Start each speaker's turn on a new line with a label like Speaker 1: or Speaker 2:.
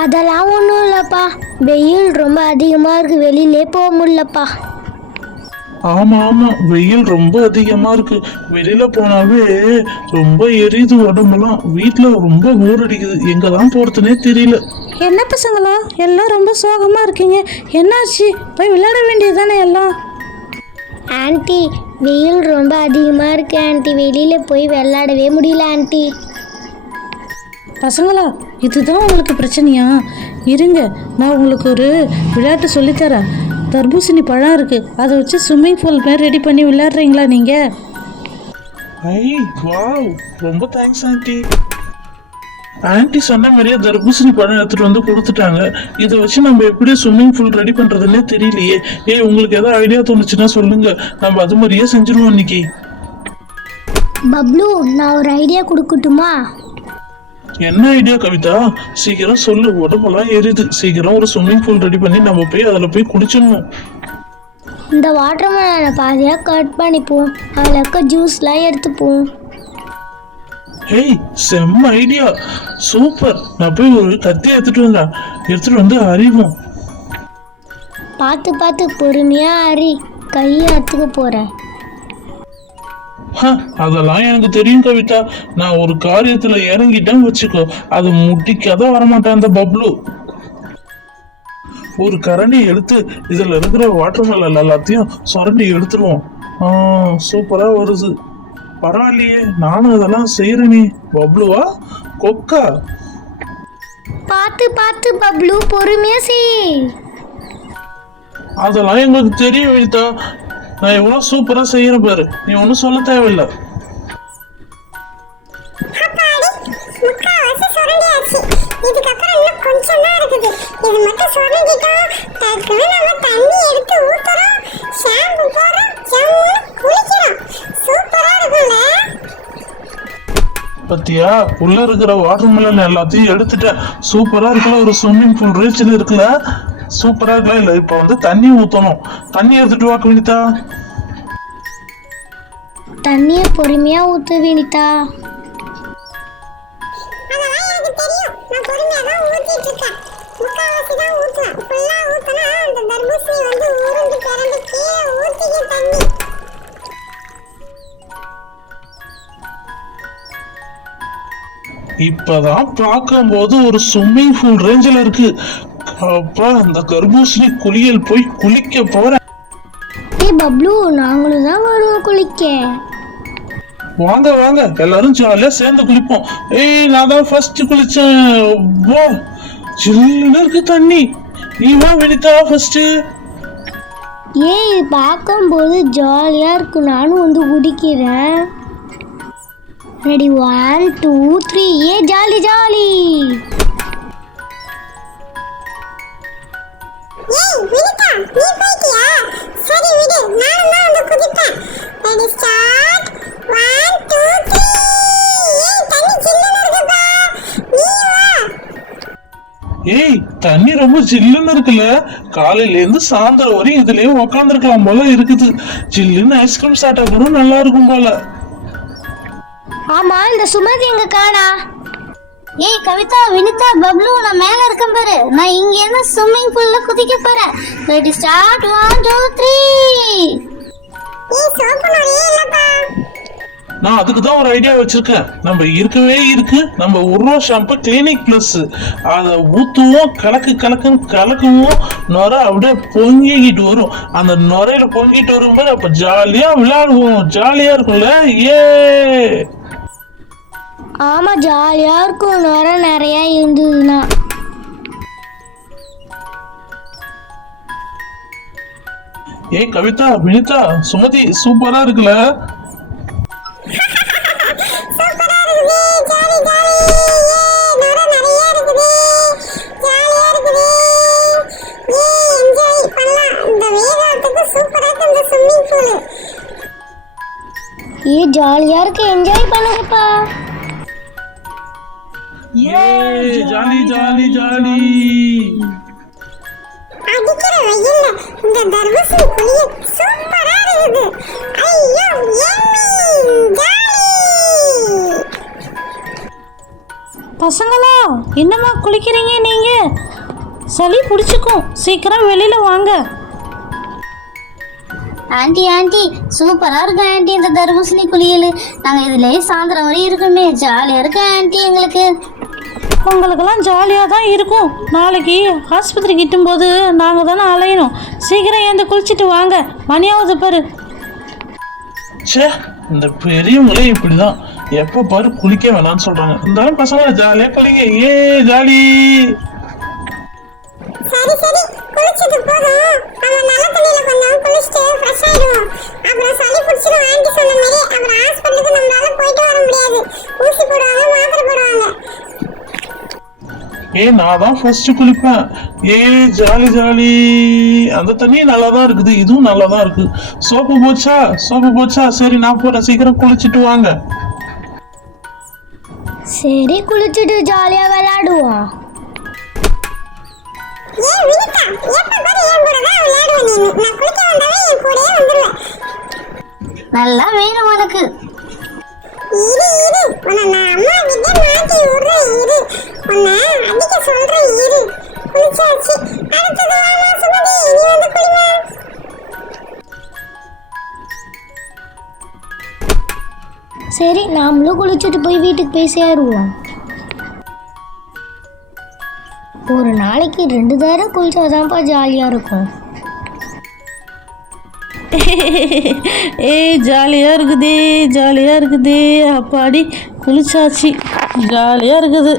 Speaker 1: அதெல்லாம் ஒன்றும் இல்லைப்பா. வெயில் ரொம்ப அதிகமாக இருக்குது வெளியிலே போக முடியலப்பா.
Speaker 2: ஆமா ஆமா. வெயில் ரொம்ப அதிகமா இருக்கு. வெளியில போனாவே ரொம்ப எரியுது உடம்பெல்லாம். வீட்டுல ரொம்ப போர் அடிக்குது. எங்க தான் போறதுனே தெரியல.
Speaker 3: என்ன பசங்களா? எல்லாம் ரொம்ப சோகமாக இருக்கீங்க. என்னாச்சு? போய் விளையாட வேண்டியது தானே எல்லாம்?
Speaker 1: ஆன்ட்டி வெயில் ரொம்ப அதிகமாக இருக்கு ஆன்ட்டி வெளியில் போய் விளையாடவே முடியல ஆன்ட்டி
Speaker 3: பசங்களா இதுதான் உங்களுக்கு பிரச்சனையா? இருங்க நான் உங்களுக்கு ஒரு விளையாட்டு சொல்லித்தரேன். தர்பூசணி பழம் இருக்குது அதை வச்சு ஸ்விம்மிங் பூல் மாதிரி ரெடி பண்ணி விளையாடுறீங்களா நீங்கள்
Speaker 2: ஐ வாவ் ரொம்ப தேங்க்ஸ் ஆண்டி ஆன்ட்டி சொன்ன மாதிரியே தர்பூசணி பழம் எடுத்துட்டு வந்து கொடுத்துட்டாங்க. இதை வச்சு நம்ம எப்படி ஸ்விம்மிங் பூல் ரெடி பண்றதுன்னே தெரியலையே. ஏய் உங்களுக்கு ஏதாவது ஐடியா தோணுச்சுன்னா சொல்லுங்க. நம்ம அது மாதிரியே செஞ்சிருவோம் இன்னைக்கு.
Speaker 1: பப்ளு நான் ஒரு ஐடியா கொடுக்கட்டுமா?
Speaker 2: என்ன ஐடியா கவிதா? சீக்கிரம் சொல்லு உடம்பெல்லாம் எரியுது. சீக்கிரம் ஒரு ஸ்விம்மிங் பூல் ரெடி பண்ணி நம்ம போய் அதில் போய் குடிச்சிடணும்.
Speaker 1: இந்த வாட்டர் மெலனை பாதியாக கட் பண்ணிப்போம் அதில் இருக்க ஜூஸ்லாம் எடுத்துப்போம்
Speaker 2: ஹேய் செம்ம ஐடியா சூப்பர் நான் போய் ஒரு கத்தி எடுத்துட்டு வந்தேன் எடுத்துட்டு வந்து அறிவோம்
Speaker 1: பார்த்து பார்த்து பொறுமையாக அரி. கையை அத்துக்க போகிறேன்
Speaker 2: அதெல்லாம் எனக்கு தெரியும் கவிதா. நான் ஒரு காரியத்துல இறங்கிட்டேன் வச்சுக்கோ. அது முட்டிக்காத வரமாட்டேன் அந்த பப்ளு. ஒரு கரண்டி எடுத்து இதுல இருக்கிற வாட்டர் மெலன் எல்லாத்தையும் சுரண்டி எடுத்துருவோம். சூப்பரா வருது. பரவாயில்லையே நானும் அதெல்லாம் செய்யறேனே பப்ளுவா? கொக்கா?
Speaker 1: பார்த்து பார்த்து பப்ளு பொறுமையாக செய்.
Speaker 2: அதெல்லாம் எங்களுக்கு தெரியும் கவிதா. நான் எவ்வளவு சூப்பரா செய்யறேன் பாரு. நீ ஒன்றும் சொல்ல தேவையில்லை. பத்தியா உள்ள இருக்கிற வாட்டர் மெலன் எல்லாத்தையும் எடுத்துட்டேன். சூப்பரா இருக்குல்ல ஒரு ஸ்விம்மிங் பூல் ரீச்சில் இருக்குல்ல. சூப்பரா இருக்குல்ல இல்ல இப்ப வந்து தண்ணி ஊத்தணும். தண்ணி எடுத்துட்டு வா கவிதா
Speaker 1: தண்ணியை பொறுமையாக ஊற்று வினிதா.
Speaker 4: நான் பொறுமையா ஊத்திக்கும் தண்ணி.
Speaker 2: இப்பதான் பார்க்கும்போது ஒரு ஸ்விம்மிங் பூல் ரேஞ்சில் இருக்கு. அப்பா அந்த கர்ப்பூசணி குளியல் போய் குளிக்க போறேன்
Speaker 1: ஏய் பப்ளு நாங்களும் தான் வருவோம் குளிக்க.
Speaker 2: வாங்க வாங்க எல்லாரும் ஜாலியா சேர்ந்து குளிப்போம். ஏய் நான் தான் ஃபர்ஸ்ட் குளிச்சேன். ஓ சில்லுன்னு இருக்கு தண்ணி. நீ வா வினிதா ஃபர்ஸ்ட்
Speaker 1: ஏய் இது பார்க்கும்போது ஜாலியாக இருக்கு. நானும் வந்து குடிக்கிறேன். ரெடி ஒன் டூ த்ரீ ஏ ஜாலி ஜாலி
Speaker 4: ஏய் வினிதா நீ போயிட்டியா? சரி விடு நானும் தான் வந்து குதிப்பேன். Ready start one two three ஏய் தண்ணி சில்லுன்னு இருக்குப்பா நீ வா.
Speaker 2: ஏய் தண்ணி ரொம்ப ஜில்லுன்னு இருக்குல்ல? காலையில இருந்து சாயந்தரம் வரையும் இதுலயே உக்காந்துருக்கலாம் போல இருக்குது. ஜில்லுன்னு ஐஸ்கிரீம் சாப்பிட்டா கூட நல்லா இருக்கும் போல.
Speaker 1: ஆமாம் இந்த சுமதி எங்க காணா?
Speaker 5: ஏய் கவிதா வினிதா பப்ளு மேல பாரு நான் இங்க இருந்து ஸ்விம்மிங் பூல்ல குதிக்க போறேன். Ready start one two three
Speaker 4: இல்லப்பா.
Speaker 2: நான் அதுக்கு தான் ஒரு ஐடியா வச்சிருக்கேன். நம்ம இருக்கவே இருக்கு. நம்ம உருவா ஷாம்பு கிளினிக் பிளஸ் அதை ஊத்துவோம் கலக்கு கலக்குன்னு கலக்குவோம். நுர அப்படியே பொங்கிக்கிட்டு வரும். அந்த நுரையில பொங்கிட்டு வரும்போது அப்ப ஜாலியா விளையாடுவோம் ஜாலியா இருக்கும்ல? ஏ
Speaker 1: ஆமாம் ஜாலியாக இருக்கும். நுர நிறையா இருந்ததுன்னா.
Speaker 2: ஏய் கவிதா வினிதா சுமதி சூப்பரா இருக்குல்ல?
Speaker 4: ஏ ஜாலியா ஏ
Speaker 1: ஏ இருக்கு. என்ஜாய் பண்ணுங்கப்பா.
Speaker 2: ஏ ஜாலி ஜாலி ஜாலி.
Speaker 4: அடிக்கிற வெயில்ல இந்த தர்பூசணி குளிய சூப்பரா இருக்குது. ஐயோ எம்மி
Speaker 3: பசங்களா என்னம்மா குளிக்கிறீங்க நீங்கள் சளி பிடிச்சிக்கும். சீக்கிரம் வெளியில் வாங்க.
Speaker 5: ஆண்டி ஆண்டி சூப்பரா இருக்கு ஆண்டி இந்த தர்பூசணி குளியல். நாங்க இதுலயே சாயந்தரம் வரை இருக்குமே. ஜாலியா இருக்கு ஆண்டி எங்களுக்கு.
Speaker 3: உங்களுக்கெல்லாம் ஜாலியாக தான் இருக்கும். நாளைக்கு ஆஸ்பத்திரி கிட்டும்போது நாங்கள் தானே அலையணும். சீக்கிரம் ஏந்து குளிச்சுட்டு வாங்க. மணியாவது பாரு.
Speaker 2: ச்சே இந்த பெரியவங்களே இப்படிதான். எப்ப பாரு குளிக்க வேணாம்னு சொல்றாங்க. இருந்தாலும் பசங்க ஜாலியா குளிங்க. ஏ ஜாலி
Speaker 4: சரி சரி. குளிச்சது போதும் நம்ம நல்ல தண்ணியில கொஞ்சம் குளிச்சுட்டு ஃப்ரெஷ் ஆயிடுவோம். அப்புறம் சளி பிடிச்சிடும் ஆண்டி சொன்ன மாதிரி அப்புறம் ஹாஸ்பிட்டலுக்கு நம்மளால போயிட்டு வர முடியாது. ஊசி
Speaker 2: ஏ நான் தான் ஃபர்ஸ்ட் குளிப்பேன். ஏ ஜாலி ஜாலி. அந்த தண்ணி நல்லா தான் இருக்குது. இதுவும் நல்லா தான் இருக்கு. சோப்பு போச்சா? சோப்பு போச்சா? சரி நான் போறேன். சீக்கிரம் குளிச்சுட்டு வாங்க.
Speaker 1: சரி குளிச்சுட்டு ஜாலியாக விளையாடுவோம்.
Speaker 5: நல்லா வேணும் உனக்கு.
Speaker 4: இரு இரு. உன்னை நான் அம்மா கிட்ட மாட்டி விடுறேன் இரு. உன்னை அடிக்க சொல்றேன் இரு. குளிச்சாச்சு. அடுத்தது வாமா சுமதி. நீ வந்து குளிமா.
Speaker 1: சரி நாமளும் குளிச்சுட்டு போய் வீட்டுக்கு போய் சேருவோம். ஒரு நாளைக்கு ரெண்டு தரம் குளிச்சாதான்ப்பா ஜாலியாக இருக்கும்.
Speaker 3: ஏய் ஜாலியாக இருக்குதே ஜாலியாக இருக்குதே. அப்பாடி குளிச்சாச்சு. ஜாலியாக இருக்குது.